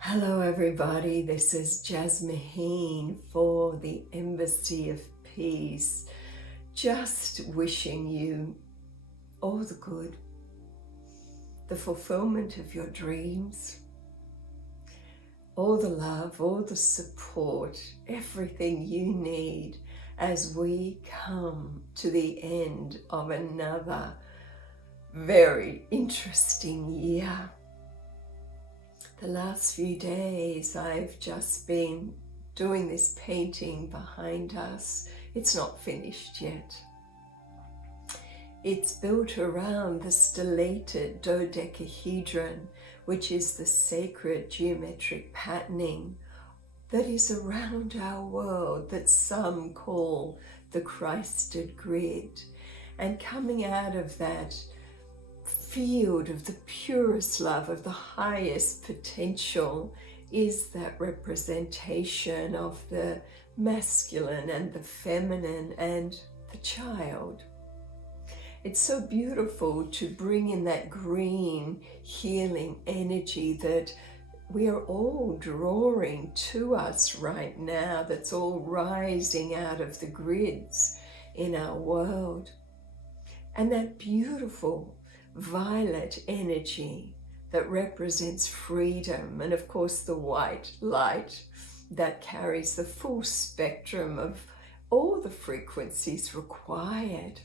Hello everybody, this is Jasmine for the Embassy of Peace. Just wishing you all the good, the fulfillment of your dreams, all the love, all the support, everything you need as we come to the end of another very interesting year. The last few days I've just been doing this painting behind us. It's not finished yet. It's built around the stellated dodecahedron, which is the sacred geometric patterning that is around our world that some call the Christed grid. And coming out of that field of the purest love, of the highest potential, is that representation of the masculine and the feminine and the child. It's so beautiful to bring in that green healing energy that we are all drawing to us right now, that's all rising out of the grids in our world. And that beautiful violet energy that represents freedom, and of course the white light that carries the full spectrum of all the frequencies required.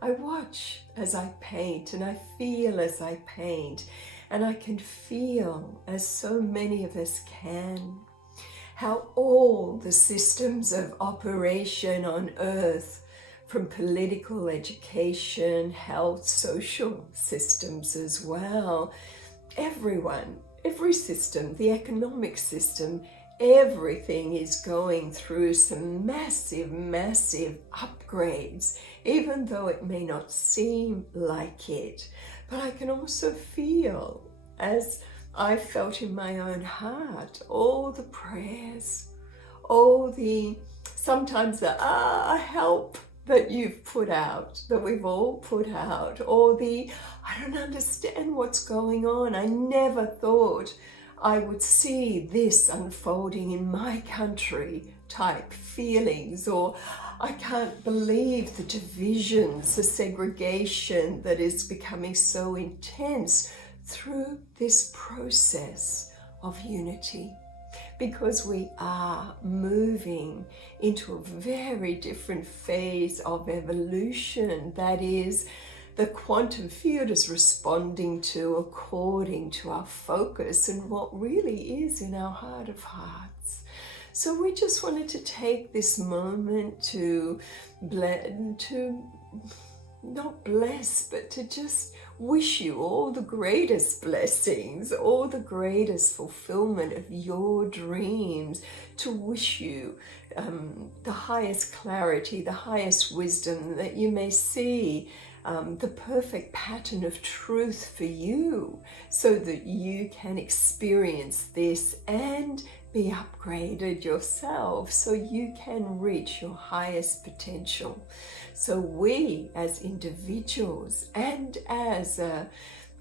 I watch as I paint and I feel as I paint, and I can feel, as so many of us can, how all the systems of operation on earth, from political, education, health, social systems as well. Everyone, every system, the economic system, everything is going through some massive, massive upgrades, even though it may not seem like it. But I can also feel, as I felt in my own heart, all the prayers, all the, sometimes the help that you've put out, that we've all put out, or the, I don't understand what's going on. I never thought I would see this unfolding in my country type feelings, or I can't believe the divisions, the segregation that is becoming so intense through this process of unity. Because we are moving into a very different phase of evolution, that is, the quantum field is responding to according to our focus and what really is in our heart of hearts. So we just wanted to take this moment to not bless, but to just wish you all the greatest blessings, all the greatest fulfillment of your dreams, to wish you the highest clarity, the highest wisdom, that you may see the perfect pattern of truth for you, so that you can experience this and be upgraded yourself, so you can reach your highest potential. So we as individuals and as a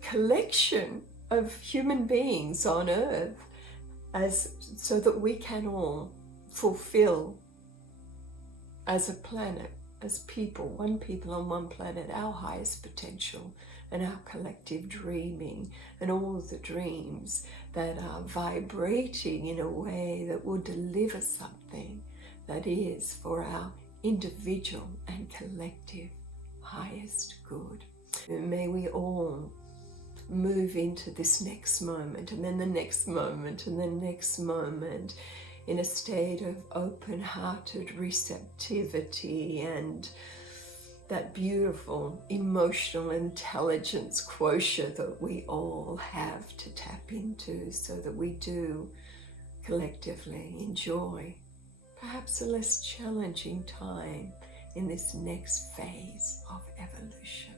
collection of human beings on earth, so that we can all fulfill as a planet, as people, one people on one planet, our highest potential and our collective dreaming, and all of the dreams that are vibrating in a way that will deliver something that is for our individual and collective highest good. And may we all move into this next moment, and then the next moment, and the next moment, in a state of open-hearted receptivity and that beautiful emotional intelligence quotient that we all have to tap into, so that we do collectively enjoy perhaps a less challenging time in this next phase of evolution.